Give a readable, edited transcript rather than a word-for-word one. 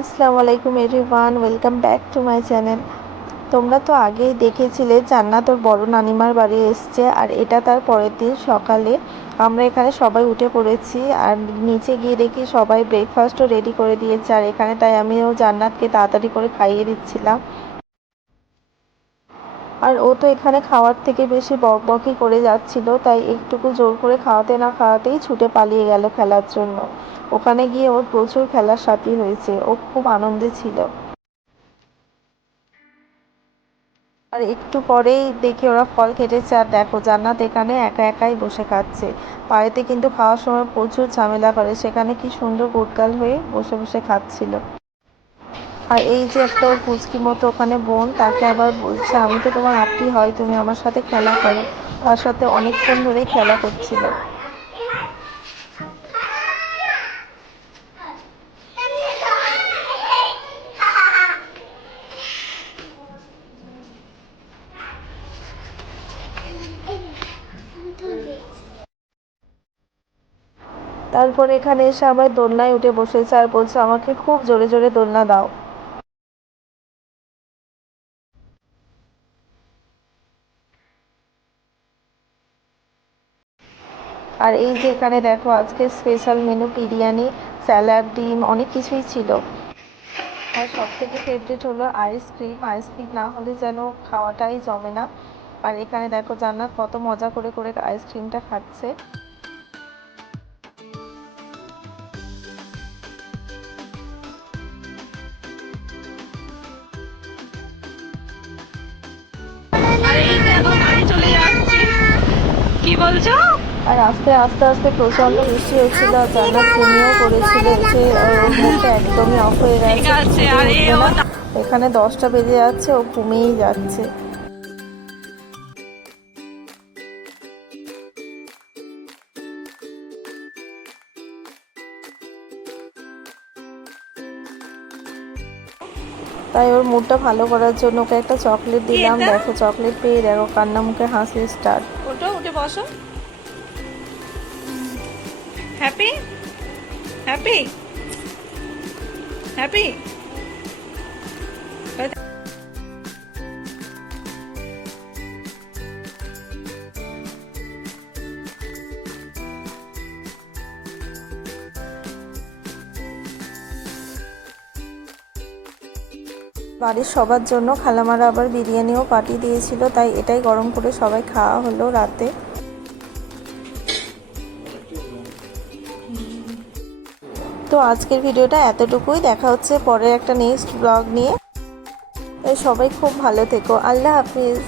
আসসালামু আলাইকুম everyone, welcome back to my channel. তোমরা তো আগেই দেখেছিলে জান্নাত ওর বড় নানিমার বাড়ি এসছে, আর এটা তার পরের দিন সকালে আমরা এখানে সবাই উঠে পড়েছি। আর নিচে গিয়ে দেখি সবাই ব্রেকফাস্টও রেডি করে দিয়েছে, আর এখানে তাই আমিও জান্নাতকে তাড়াতাড়ি করে খাইয়ে দিচ্ছিলাম। আর ও তো এখানে খাওয়ার থেকে বেশি বকবকই করে যাচ্ছিল, তাই একটুকু জোর করে খাওয়াতে না খাওয়াতেই ছুটে পালিয়ে গেল খেলার জন্য। ওখানে গিয়ে ওর প্রচুর খেলার সাথী হয়েছে, ও খুব আনন্দে ছিল। আর একটু পরেই দেখি ওরা ফল কেটেছে, আর দেখো জান্নাত এখানে একা একাই বসে খাচ্ছে। বাড়িতে কিন্তু খাওয়ার সময় প্রচুর ঝামেলা করে, সেখানে কি সুন্দর গোটগাল হয়ে বসে বসে খাচ্ছিল। আর এই যে একটা ওর পুচকি মতো ওখানে বোন, তাকে আবার বলছে আমি তো তোমার আত্মীয় হয়, তুমি আমার সাথে খেলা করো। তার সাথে অনেকক্ষণ ধরেই খেলা করছিল। তারপর এখানে এসে আবার দোলনায় উঠে বসেছে আর বলছে আমাকে খুব জোরে জোরে দোলনা দাও। আর এই যে এখানে দেখো আজকে স্পেশাল মেনু বিরিয়ানি, স্যালাড, ডিম, অনেক কিছুই ছিল। আর সব থেকে ফেভারিট হলো আইসক্রিম, আইসক্রিম না হলে যেন খাওয়াটাই জমে না। আর এখানে দেখো জান্নাত কত মজা করে করে আইসক্রিমটা খাচ্ছে। কি বলছো? আর আস্তে আস্তে আস্তে প্রচন্ড বৃষ্টি হচ্ছিল, আর জান্নাত ঘুমিয়েও পড়েছিল। এসে ওর মুখটা একদমই অফ হয়ে ঠিক গেছে, আছে। কিছুতেই আরে উঠবে ও না। এখানে 10টা বেজে যাচ্ছে, ও ঘুমিয়েই যাচ্ছে। তাই ওর মুডটা ভালো করার জন্য ওকে একটা চকলেট কি দিলাম। এটা? দেখো চকলেট পেয়ে দেখো কান্না মুখে হাসি স্টার্ট। ওঠো, উঠে বসো। Happy happy happy. বাড়ির সবার জন্য খালামারা আবার বিরিয়ানিও পাঠিয়ে দিয়েছিল, তাই এটাই গরম করে সবাই খাওয়া হলো রাতে। তো আজকের ভিডিওটা এতটুকুই, দেখা হচ্ছে পরের একটা নেক্সট ব্লগ নিয়ে। সবাই খুব ভালো থেকো, আল্লাহ হাফিজ।